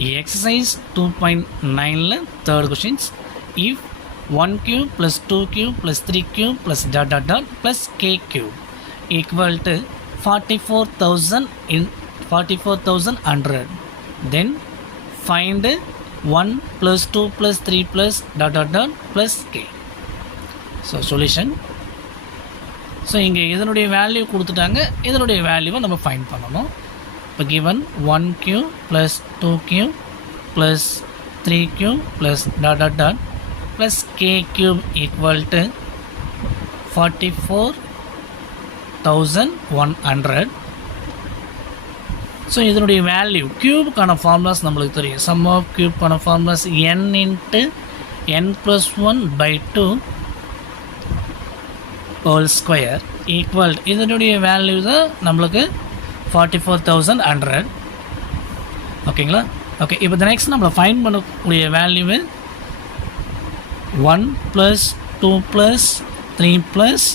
Exercise 2.9 third questions. If 1 cube plus 2 cube plus 3 cube plus dot dot dot plus k cube equal to 44,100, then find 1 plus 2 plus 3 plus dot dot dot plus k. So solution. So இங்கே இதனுடைய value கொடுத்துட்டாங்க, இதனுடைய வேல்யூவை நம்ம find பண்ணணும். இப்போ given 1 cube plus 2 cube plus 3 cube plus dot dot dot plus K cube equal to 44,100. So இதனுடைய value க்யூபுக்கான ஃபார்முலாஸ் நம்மளுக்கு தெரியும். சம் ஆஃப் க்யூப்க்கான formulas n into n+1/2 whole square equal இதனுடைய வேல்யூ தான் நம்மளுக்கு 44,100. ஓகேங்களா? ஓகே, இப்போ நெக்ஸ்ட் நம்மளை ஃபைண்ட் பண்ணக்கூடிய value 1 + 2 + 3 +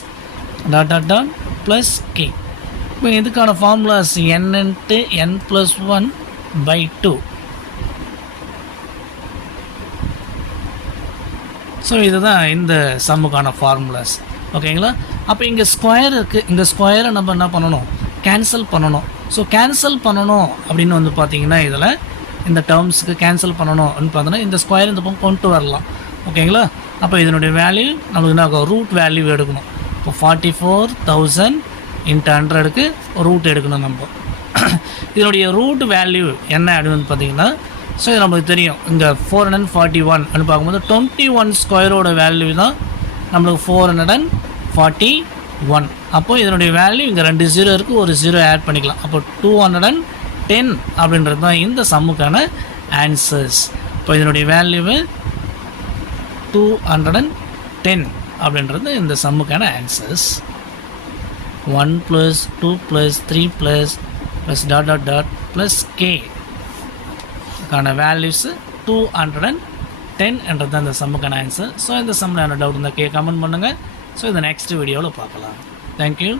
dot dot dot plus K. இப்போ இதுக்கான formulas n into n+1/2. So இதுதான் இந்த சம்முக்கான ஃபார்முலாஸ். ஓகேங்களா? அப்போ இங்கே ஸ்கொயர் இருக்குது, இந்த ஸ்கொயரை நம்ம என்ன பண்ணணும், கேன்சல் பண்ணணும். ஸோ கேன்சல் பண்ணணும் அப்படின்னு வந்து பார்த்திங்கன்னா இதில் இந்த டேர்ம்ஸுக்கு கேன்சல் பண்ணணும் அப்படின்னு பார்த்தோன்னா இந்த ஸ்கொயர் இந்த பக்கம் கொண்டு வரலாம். ஓகேங்களா? அப்போ இதனுடைய வேல்யூ நம்மளுக்கு என்ன ரூட் வேல்யூ எடுக்கணும். இப்போ 44,000 × 100க்கு ரூட் எடுக்கணும் நம்ம. இதனுடைய ரூட் வேல்யூ என்ன அப்படின்னு வந்து பார்த்திங்கன்னா, ஸோ இது நம்மளுக்கு தெரியும், இங்கே 441 அப்படின்னு பார்க்கும்போது 21 ஸ்கொயரோட வேல்யூ தான் நம்மளுக்கு 441. அப்போது இதனுடைய வேல்யூ இங்கே 2 0 இருக்குது, ஒரு 0 ஆட் பண்ணிக்கலாம். அப்போ 210 அப்படின்றது தான் இந்த சம்முக்கான ஆன்சர்ஸ். இப்போ இதனுடைய வேல்யூவு 210 அப்படின்றது இந்த சம்முக்கான answers. 1 + 2 + 3 + dot dot dot plus K க்கான வேல்யூஸு 210 என்றது தான் இந்த சம்முக்கான ஆன்சர். ஸோ இந்த சம்மில் என்ன டவுட் இருந்தால் கமெண்ட் பண்ணுங்கள். ஸோ இந்த நெக்ஸ்ட் வீடியோவில் பார்க்கலாம். தேங்க்யூ.